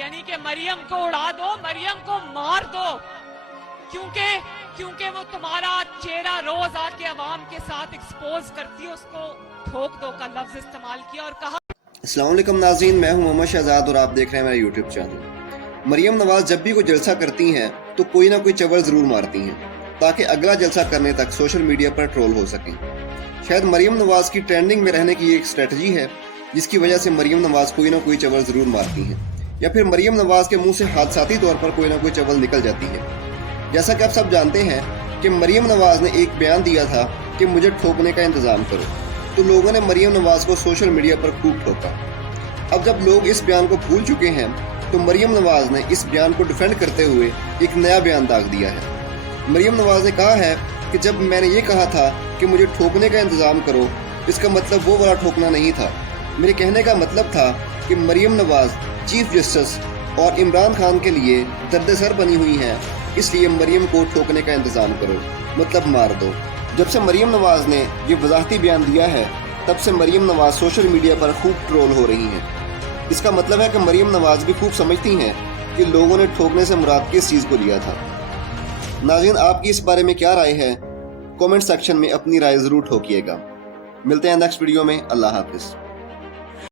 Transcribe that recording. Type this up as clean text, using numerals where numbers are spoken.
यानी कि मरियम को उड़ा दो, मरियम को मार दो, क्योंकि वो तुम्हारा चेहरा रोज आके अवाम के साथ एक्सपोज करती है, उसको ठोक दो का लफ्ज इस्तेमाल किया और कहा। अस्सलाम वालेकुम नाज़रीन, मैं हूं मोहम्मद शहजाद और आप देख रहे हैं मेरा यूट्यूब चैनल। मरियम नवाज जब भी कोई जलसा करती हैं तो कोई ना कोई चवल ज़रूर मारती हैं ताकि अगला जलसा करने तक सोशल मीडिया पर ट्रोल हो सकें। शायद मरियम नवाज की ट्रेंडिंग में रहने की एक स्ट्रेटजी है जिसकी वजह से मरियम नवाज कोई ना कोई चवल ज़रूर मारती हैं, या फिर मरियम नवाज के मुंह से हादसाती तौर पर कोई ना कोई चवल निकल जाती है। जैसा कि आप सब जानते हैं कि मरियम नवाज ने एक बयान दिया था कि मुझे ठोकने का इंतज़ाम करो, तो लोगों ने मरियम नवाज को सोशल मीडिया पर खूब ठोका। अब जब लोग इस बयान को भूल चुके हैं तो मरियम नवाज ने इस बयान को डिफेंड करते हुए एक नया बयान दाग दिया है। मरियम नवाज ने कहा है कि जब मैंने ये कहा था कि मुझे ठोकने का इंतज़ाम करो, इसका मतलब वो वाला ठोकना नहीं था। मेरे कहने का मतलब था कि मरियम नवाज चीफ जस्टिस और इमरान खान के लिए दर्द-ए-सर बनी हुई हैं, इसलिए मरियम को ठोकने का इंतज़ाम करो, मतलब मार दो। जब से मरियम नवाज ने ये वजाहती बयान दिया है तब से मरियम नवाज सोशल मीडिया पर खूब ट्रोल हो रही हैं। इसका मतलब है कि मरियम नवाज भी खूब समझती हैं कि लोगों ने ठोकने से मुराद किस चीज़ को लिया था। नाज़रीन, आपकी इस बारे में क्या राय है? कमेंट सेक्शन में अपनी राय ज़रूर ठोकिएगा। मिलते हैं नेक्स्ट वीडियो में। अल्लाह हाफिज़।